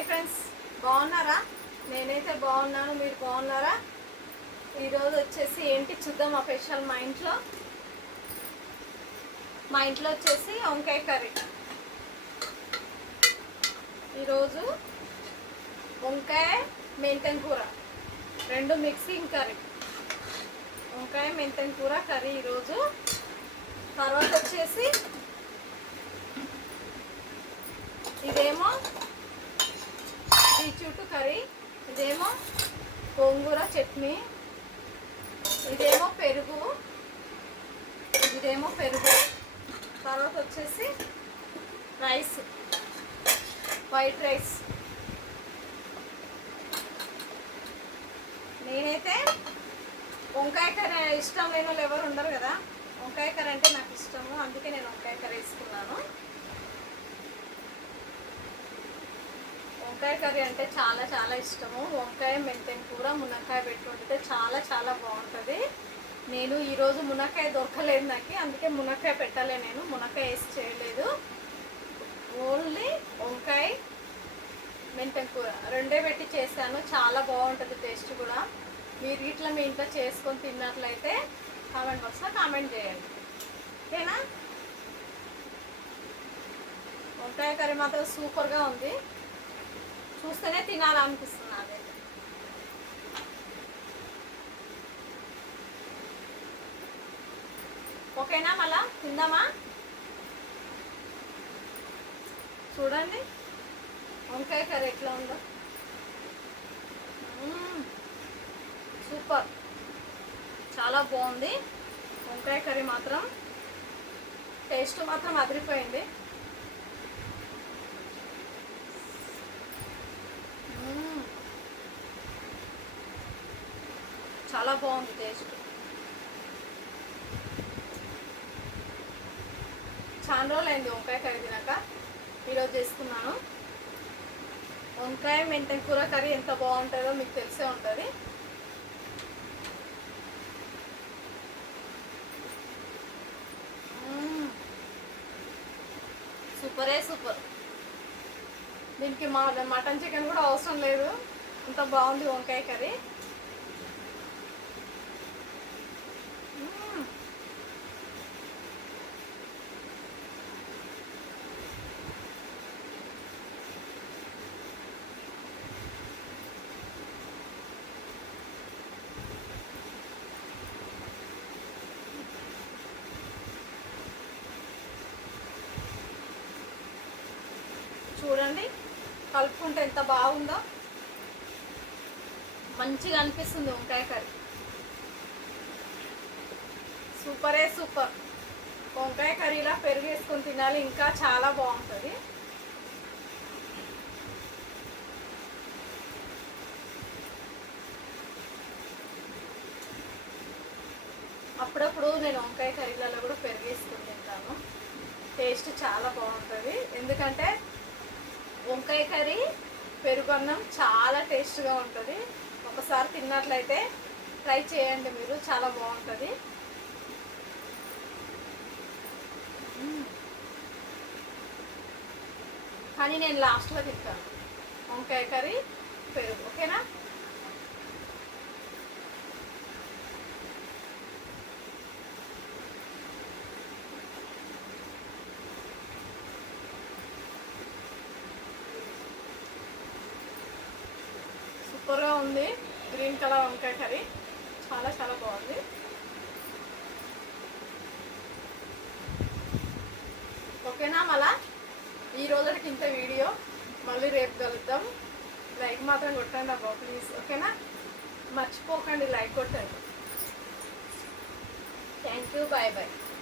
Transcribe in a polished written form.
Hi friends, బాగున్నారా? నేనైతే బాగున్నాను. మీరు బాగున్నారా? ఈరోజు వచ్చేసి ఏంటి చూద్దాం. మా స్పెషల్ మా ఇంట్లో వచ్చేసి వంకాయ కర్రీ. ఈరోజు వంకాయ మెంతెం కూర, రెండు మిక్సింగ్ కర్రీ. వంకాయ మెంతెం కూర కర్రీ ఈరోజు. తర్వాత వచ్చేసి ఇదేమో బీట్రూట్ కర్రీ, ఇదేమో గోంగూర చట్నీ, ఇదేమో పెరుగు. తర్వాత వచ్చేసి రైస్, వైట్ రైస్. నేనైతే వంకాయ కర్రీ ఇష్టం లేని వాళ్ళు ఎవరు ఉండరు కదా. వంకాయ కర్రీ అంటే నాకు ఇష్టము, అందుకే నేను వంకాయ కర్రీ వేసుకున్నాను. వంకాయ కర్రీ అంటే చాలా చాలా ఇష్టము. వంకాయ మెంతెం కూర మునక్కాయ పెట్టి వండితే చాలా చాలా బాగుంటుంది. నేను ఈరోజు మునక్కాయ దొరకలేదు నాకు, అందుకే మునక్కాయ పెట్టలే. నేను మునక్కాయ వేసి చేయలేదు, ఓన్లీ వంకాయ మెంతెం కూర రెండే పెట్టి చేశాను. చాలా బాగుంటుంది టేస్ట్ కూడా. మీరు ఇట్లా మీ ఇంట్లో చేసుకొని తిన్నట్లయితే కామెంట్ బాక్స్లో కామెంట్ చేయండి, ఓకేనా? వంకాయ కర్రీ మాత్రం సూపర్గా ఉంది, చూస్తేనే తినాలనిపిస్తుంది అదైతే. ఓకేనా? మళ్ళా తిందామా? చూడండి వంకాయ కర్రీ ఎట్లా ఉందో, సూపర్, చాలా బాగుంది. వంకాయ కర్రీ మాత్రం టేస్ట్ మాత్రం అదిరిపోయింది. చాలా బాగుంది టేస్ట్. చాలా రోజులైంది వంకాయ కర్రీ తినాక, ఈరోజు చేసుకున్నాను. వంకాయ మెంతెం కూర కర్రీ ఎంత బాగుంటుందో మీకు తెలిసే ఉంటుంది. సూపరే సూపర్. దీనికి మటన్ చికెన్ కూడా అవసరం లేదు, అంత బాగుంది వంకాయ కర్రీ. చూడండి కలుపుకుంటే ఎంత బాగుందో, మంచిగా అనిపిస్తుంది వంకాయ కర్రీ. సూపరే సూపర్. వంకాయ కర్రీలా పెరుగు వేసుకొని తినాలి, ఇంకా చాలా బాగుంటుంది. అప్పుడప్పుడు నేను వంకాయ కర్రీలలో కూడా పెరుగు వేసుకొని తింటాను, టేస్ట్ చాలా బాగుంటుంది. ఎందుకంటే వంకాయ కర్రీ పెరుగన్నం చాలా టేస్ట్గా ఉంటుంది. ఒకసారి తిన్నట్లయితే ట్రై చేయండి మీరు, చాలా బాగుంటుంది. కానీ నేను లాస్ట్లో తింటాను వంకాయ కర్రీ పెరుగు, ఓకేనా? సూపర్గా ఉంది. గ్రీన్ కలర్ వంకాయ కర్రీ చాలా చాలా బాగుంది. ఓకేనా? మళ్ళా ఈ రోజుకి ఇంత వీడియో, మళ్ళీ రేపు కలుద్దాం. లైక్ మాత్రం కొట్టండి అబ్బా ప్లీజ్, ఓకేనా? మర్చిపోకండి లైక్ కొట్టండి. Thank you, bye bye.